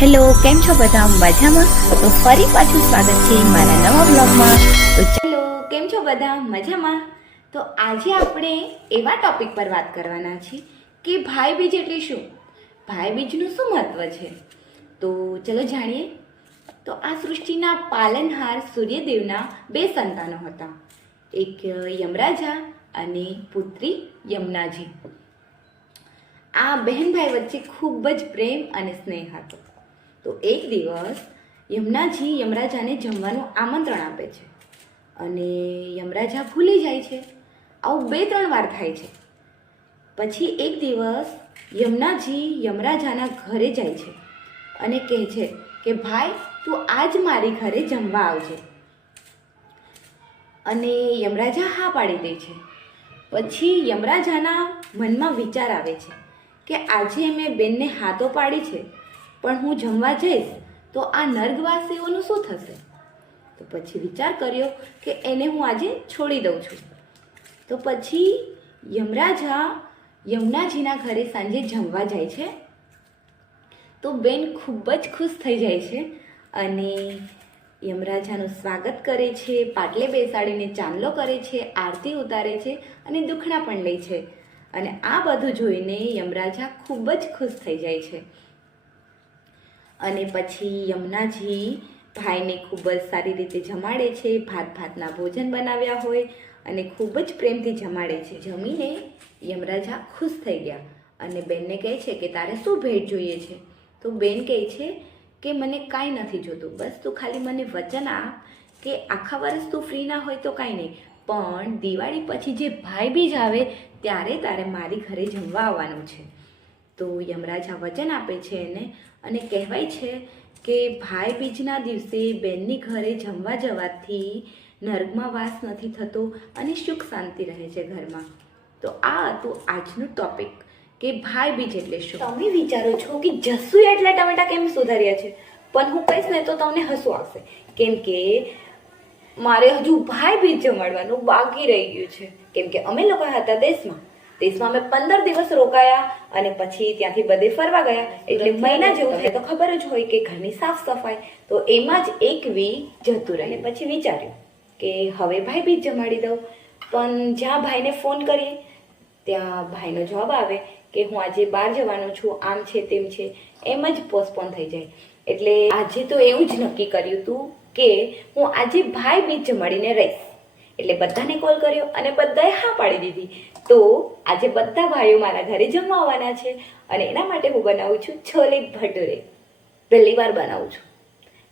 Hello, કેમ છો બધા? મજામાં? તો ફરી પાછું સ્વાગત છે મારા નવા બ્લોગમાં. તો હેલો, કેમ છો બધા? મજામાં? તો આજે આપણે એવા ટોપિક પર વાત કરવાના છીએ કે ભાઈબીજ એટલે શું, ભાઈબીજનું શું મહત્વ છે. તો ચલો જાણીએ. તો આ સૃષ્ટિના પાલનહાર સૂર્યદેવના બે સંતાનો હતા, એક યમરાજા અને પુત્રી યમુનાજી. આ બહેન ભાઈ વચ્ચે ખૂબ જ પ્રેમ અને સ્નેહ હતો. તો એક દિવસ યમુનાજી યમરાજાને જમવાનું આમંત્રણ આપે છે અને યમરાજા ભૂલી જાય છે. આવું 2-3 વાર થાય છે. પછી એક દિવસ યમુનાજી યમરાજાના ઘરે જાય છે અને કહે છે કે ભાઈ, તું આજ મારી ઘરે જમવા આવજે. અને યમરાજા હા પાડી દે છે. પછી યમરાજાના મનમાં વિચાર આવે છે કે આજે મેં બેનને હા તો પાડી છે, પણ હું જમવા જઈશ તો આ નર્ગવાસીઓનું શું થશે. તો પછી વિચાર કર્યો કે એને હું આજે છોડી દઉં છું. તો પછી યમરાજા યમુનાજીના ઘરે સાંજે જમવા જાય છે. તો બેન ખૂબ જ ખુશ થઈ જાય છે અને યમરાજાનું સ્વાગત કરે છે, પાટલે બેસાડીને ચાંદલો કરે છે, આરતી ઉતારે છે અને દુખણા પણ લે છે. અને આ બધું જોઈને યમરાજા ખૂબ જ ખુશ થઈ જાય છે. અને પછી યમુનાજી ભાઈને ખૂબ જ સારી રીતે જમાડે છે. ભાતના ભોજન બનાવ્યા હોય અને ખૂબ જ પ્રેમથી જમાડે છે. જમીને યમરાજા ખુશ થઈ ગયા અને બેનને કહે છે કે તારે શું ભેટ જોઈએ છે. તો બેન કહે છે કે મને કાંઈ નથી જોતું, બસ તું ખાલી મને વચન આપ કે આખા વર્ષ તું ફ્રી ના હોય તો કાંઈ નહીં, પણ દિવાળી પછી જે ભાઈબીજ આવે ત્યારે તારે મારી ઘરે જમવા આવવાનું છે. તો યમરાજા વચન આપે છે એને અને કહેવાય છે કે ભાઈબીજના દિવસે બેનની ઘરે જમવા જવાથી નર્કમાં વાસ નથી થતો અને સુખ શાંતિ રહે છે ઘરમાં. તો આ હતું આજનું ટોપિક કે ભાઈબીજ એટલે શું. તમે વિચારો છો કે જસુ એટલા ટમેટા કેમ સુધાર્યા છે, પણ હું કહીશ ને તો તમને હસવું આવશે, કેમ કે મારે હજુ ભાઈબીજ જમાડવાનું બાકી રહી ગયું છે. કેમ કે અમે લોકો હતા દેશમાં અમે 15 દિવસ રોકાયા અને પછી ત્યાંથી બધે ફરવા ગયા, એટલે મહિના જેવું થાય. તો ખબર જ હોય કે ઘરની સાફ સફાઈ, તો એમાં જ એક વીક જતું રહે. પછી વિચાર્યું કે હવે ભાઈબીજ જમાડી દઉં, પણ જ્યાં ભાઈને ફોન કરીએ ત્યાં ભાઈનો જવાબ આવે કે હું આજે બહાર જવાનો છું, આમ છે તેમ છે, એમ જ પોસ્ટપોન થઈ જાય. એટલે આજે તો એવું જ નક્કી કર્યું હતું કે હું આજે ભાઈબીજ જમાડીને રહીશ. એટલે બધાને કોલ કર્યો અને બધાએ હા પાડી દીધી. તો આજે બધા ભાઈઓ મારા ઘરે જમવા આવવાના છે અને એના માટે હું બનાવું છું છોલે ભટુરે. પહેલી વાર બનાવું છું,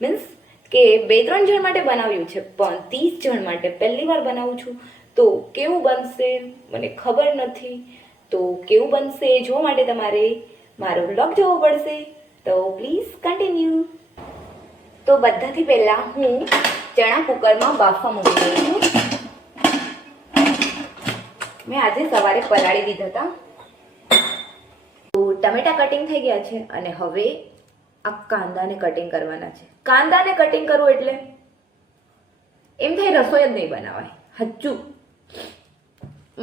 મીન્સ કે 2-3 જણ માટે બનાવ્યું છે, પણ 30 જણ માટે પહેલી વાર બનાવું છું. તો કેવું બનશે મને ખબર નથી. તો કેવું બનશે એ જોવા માટે તમારે મારો બ્લોગ જોવો પડશે. તો પ્લીઝ કન્ટિન્યુ. તો બધાથી પહેલાં હું ચણા કુકરમાં બાફવા મૂકી દઉં છું. મેં આજે સવારે પલાળી દીધા હતા. તો ટમેટા કટિંગ થઈ ગયા છે અને હવે આ કાંદાને કટિંગ કરવાના છે. કાંદાને કટિંગ કરવું એટલે એમ થાય રસોઈ જ નહીં બનાવાય. હજુ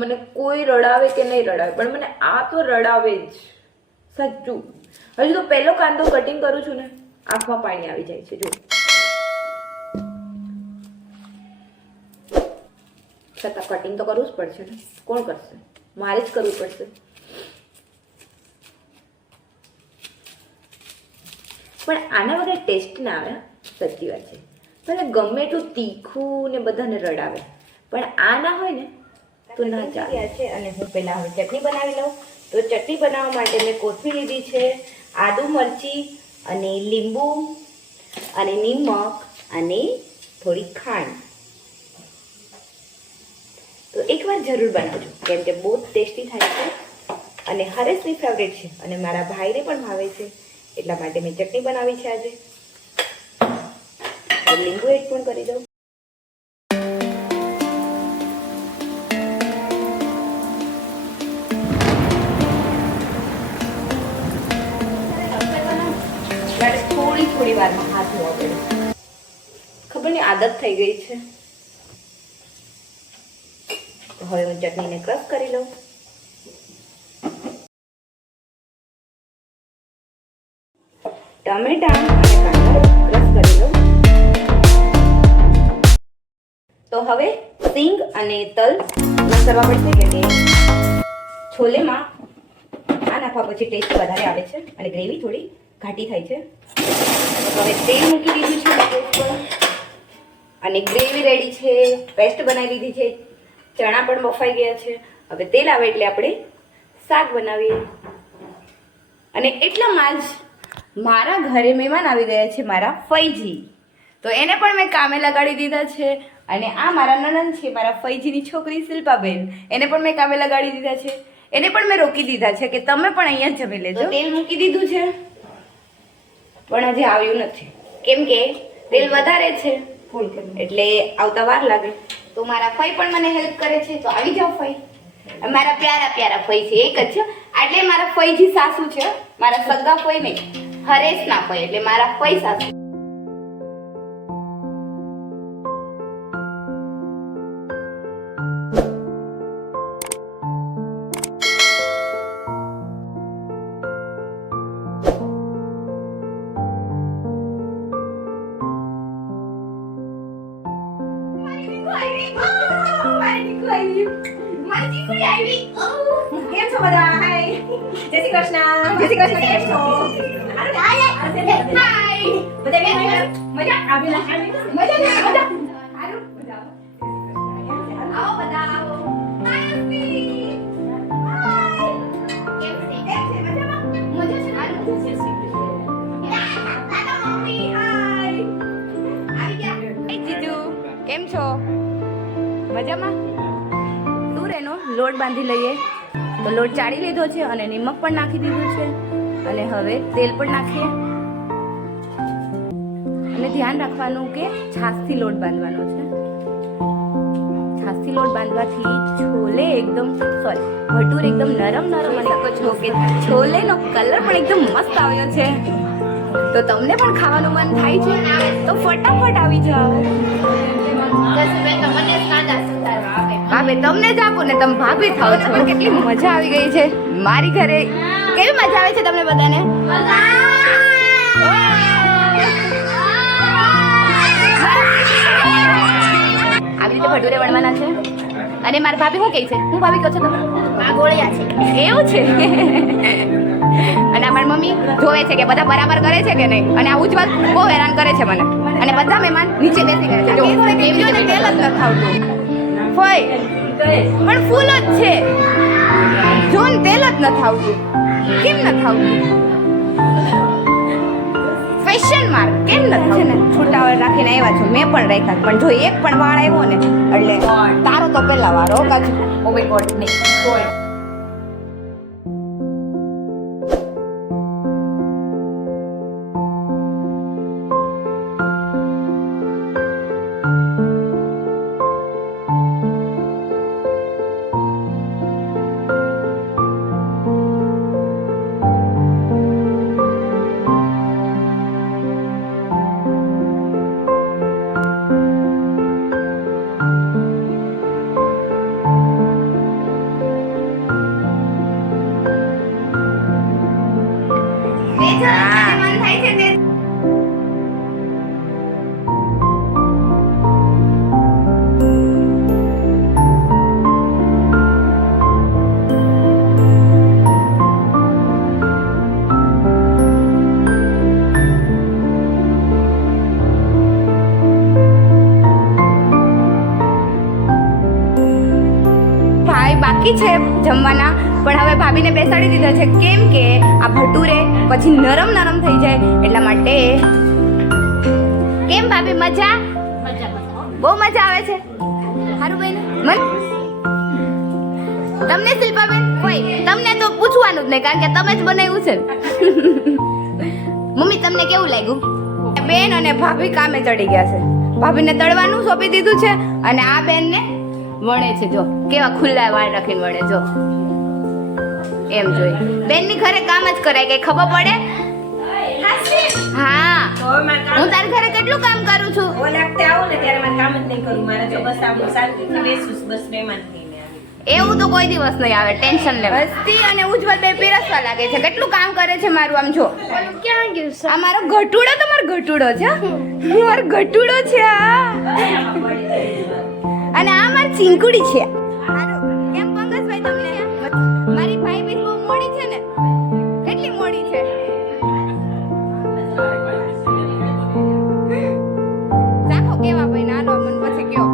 મને કોઈ રડાવે કે નહીં રડાવે, પણ મને આ તો રડાવે જ સાચું. હજુ તો પહેલો કાંદો કટિંગ કરું છું ને, આંખમાં પાણી આવી જાય છે. જો છતાં કટિંગ તો કરવું જ પડશે ને, કોણ કરશે? મારે જ કરવું પડશે. પણ આના વગર ટેસ્ટ ના આવે, સાચી વાત છે. ભલે ગમે એટલું તીખું ને બધાને રડાવે, પણ આ ના હોય ને તો ના ચાલે છે. અને હું પહેલાં હવે ચટણી બનાવી લઉં. તો ચટણી બનાવવા માટે મેં કોથમીર લીધી છે, આદુ મરચી અને લીંબુ અને નિમક અને થોડી ખાંડ. તો એકવાર જરૂર બનાવજો, કેમ કે બહુ ટેસ્ટી થાય છે અને હરેશની ફેવરેટ છે અને મારા ભાઈને પણ ભાવે છે. એટલા માટે મેં ચટણી બનાવી છે આજે. લીંબુ એડ પણ કરી દઉં. થોડી વારમાં હાથ ધોવા પડે, ખબર નહીં આદત થઈ ગઈ છે. તો હવે હું ચટણીને ક્રશ કરી લઉં. ટમેટા અને કાંદા ક્રશ કરી લઉં. તો હવે સિંગ અને તલ ક્રશ કરવા પડશે કે છોલેમાં આ નાખવા પછી ટેસ્ટ વધારે આવે છે અને ગ્રેવી થોડી ઘાટી થાય છે. હવે તેલ મૂકી દીધું છે ગેસ પર અને ગ્રેવી રેડી છે. પેસ્ટ બનાવી દીધી છે. ચણા પણ બફાઈ ગયા છે. હવે તેલ આવે એટલે આપણે શાક બનાવીએ. અને એટલામાં જ મારા ઘરે મહેમાન આવી ગયા છે, મારા ફઈજી. તો એને પણ મેં કામે લગાડી દીધા છે. અને આ મારા નણંદ છે, મારા ફઈજીની છોકરી શિલ્પાબેન, એને પણ મેં કામે લગાડી દીધા છે. એને પણ મેં રોકી દીધા છે કે તમે પણ અહીંયા જ જમી લેજો. તેલ મૂકી દીધું છે પણ હજી આવ્યું નથી, કેમ કે તેલ વધારે છે એટલે આવતા વાર લાગે. તો મારા ફઈ પણ મને હેલ્પ કરે છે, તો આવી જાઓ ફઈ. મારા પ્યારા પ્યારા ફઈ છે, એક જ છે. એટલે મારા ફઈજી સાસુ છે, મારા સગા ફઈ નહીં, હરેશના ફઈ, એટલે મારા ફઈ સાસુ. કેમ છો બધા? હાય, જય શ્રી કૃષ્ણ. જય શ્રી કૃષ્ણ. કેમ છો? હાય બધા કેમ છો? મજા આવી મજા મજા હારું મજા આવો બધા આવો. હાય અસ્મી. હાય કેમ છે મજામાં? મજા છે હારું મજા છે. દાદા મમ્મી હાય આવી ગયા. એ જીજુ કેમ છો? મજામાં? તુરેનો લોટ બાંધી લઈએ. તો લોટ ચાળી લીધો છે અને નિમક પણ નાખી દીધું છે અને હવે તેલ પણ નાખીએ. અને ધ્યાન રાખવાનું કે છાશથી લોટ બાંધવાનો છે. છાશથી લોટ બાંધવાથી છોલે એકદમ ભટુર એકદમ નરમ નરમ અને શકો છો કે છોલેનો કલર પણ એકદમ મસ્ત આવ્યો છે. તો તમને પણ ખાવાનું મન થાય છે તો ફટાફટ આવી જાઓ. ભાભી તમને જ આપો ને, તમે ભાભી થાવ છો. કેટલી મજા આવી ગઈ છે મારી ઘરે. કેવી મજા આવે છે તમને બધાને? આવી રીતે ભટુરે વણવાના છે. અને મારા ભાભી શું કહે છે? હું ભાભી કહો છો તમે? ગોળિયા છે. એવું છે. અને અમારી મમ્મી જોવે છે કે બધા બરાબર કરે છે કે નહીં. અને આ ઉજ્જવલ બહુ હેરાન કરે છે મને. અને બધા મહેમાન નીચે બેસી ગયા છે. જો એવી રીતે તેલ જ નથી આવતું. ફઈ પણ ફૂલ જ છે. જોન તેલ જ નથી આવતું. કેમ નથી આવતું? ફેશન માર્ક કેમ નથી છે ને? છૂટાવાળ રાખીને આવ્યા છો. મેં પણ રાખ્યા, પણ જો એક પણ વાળ આવ્યો ને એટલે તારો તો પહેલા વાળો કાજુ. ઓ માય ગોડ નહીં. બાકી છે જમવાના, પણ હવે ભાભીને બેસાડી દીધા છે. કેમ કે આ ભટુરે પછી નરમ નરમ થઈ જાય એટલા માટે. કેમ ભાભી મજા? બહુ મજા આવે છે. સારું બેન. તમને શિલ્પાબેન કોઈ તમને તો પૂછવાનું જ નહીં, કારણ કે તમે જ બનાવ્યું છે. મમ્મી તમને કેવું લાગ્યું? બેન અને ભાભી કામે ચડી ગયા છે. ભાભીને તળવાનું સોંપી દીધું છે અને આ બેનને વણે છે. જો કેવા ખુલ્લા વાળ રાખીને વણે. જો એમ જોઈ બેનની ઘરે કામ જ કરાય, કઈ ખબર પડે? હા, હું તારી ઘરે કેટલું કામ કરું છું. ઓ લાગતે આવો ને ત્યારે મારે કામ જ નહીં કરું. મારે જો બસ આમ શાંતિથી બેસું, બસ મહેમાન થઈને આવી. એવું તો કોઈ દિવસ નહીં આવે, ટેન્શન લે. હસ્તી અને ઉજ્જવલ બે પીરસવા લાગે છે. કેટલું કામ કરે છે મારું, આમ જો. ક્યાં ગયું છે? આ મારો ઘટુડો તો મારો ઘટુડો છે. મારો ઘટુડો છે આ. અને આ મારી ચીંકુડી છે. કેમ પંકજભાઈ તમને? મારી ભાઈ બી બહુ મોડી છે ને. કેટલી મોડી છે? ચાખો કેવા ભાઈ ના લો મને પછી કયો.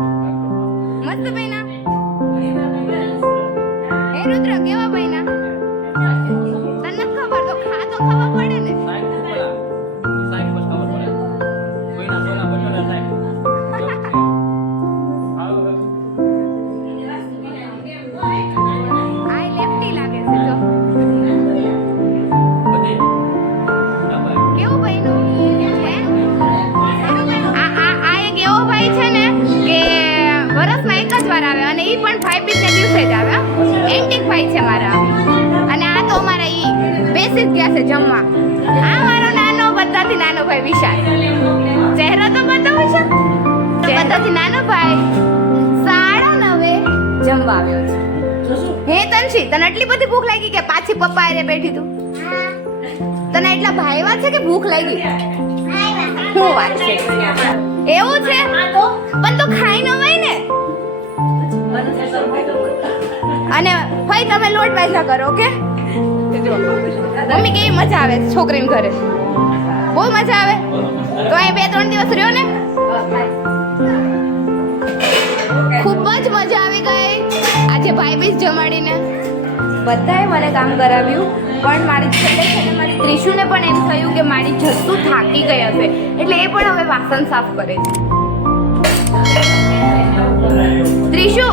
મસ્ત ભાઈ ના. હે રુદ્ર કેવા ભાઈ ના? તને ખબર તો ખા તો ખબર પડે ને. આ લેફ્ટી લાગે છે જો. કેવો ભાઈનું હે? આ એક એવો ભાઈ છે ને કે વર્ષમાં એક જ વાર આવે અને ઈ પણ ભાઈ બીજને દિવસે જ આવે. એન્ટિક ભાઈ છે મારા. અને આ તો અમારા ઈ બેસી જ ગયા છે જમવા. આ મારો નાનો બધાથી નાનો ભાઈ વિશાલ. ચહેરો તો બતાવું છે. બધાથી નાનો ભાઈ 9:30 જમવા આવ્યો છે. હે તનશી, તને એટલી બધી ભૂખ લાગી કે પાછી પપ્પા હારે બેઠી તું? તને એટલા ભાઈવા છે કે ભૂખ લાગી? શું વાત છે? એવું છે? પણ તો ખાઈ ન હોય ને. અને ભાઈ તમે લોટ બાજરા કરો, ઓકે? મમ્મી કેવી મજા આવે છોકરીને ઘરે? બહુ મજા આવે. તો અહીં 2-3 દિવસ રહ્યો ને? ખૂબ જ મજા આવી ગઈ આજે ભાઈ બીજ જમાડીને. બધાએ મને કામ કરાવ્યું, પણ મારી છેલ્લે મારી ત્રિશુને પણ એમ થયું કે મારી જસ્સુ થાકી ગઈ હશે, એટલે એ પણ હવે વાસણ સાફ કરે છે. ત્રિશુ,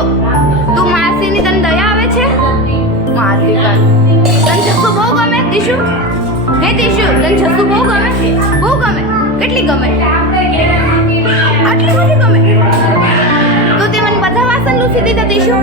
તું માસીની તને દયા આવે છે? માસી તને જસ્સુ બહુ ગમે? ત્રિશુ, હે ત્રિશુ, તને જસ્સુ બહુ ગમે? બહુ ગમે? કેટલી ગમે? આટલી બધી ગમે? તો તે મને બધા વાસણ લૂછી દીધા ત્રિશુ?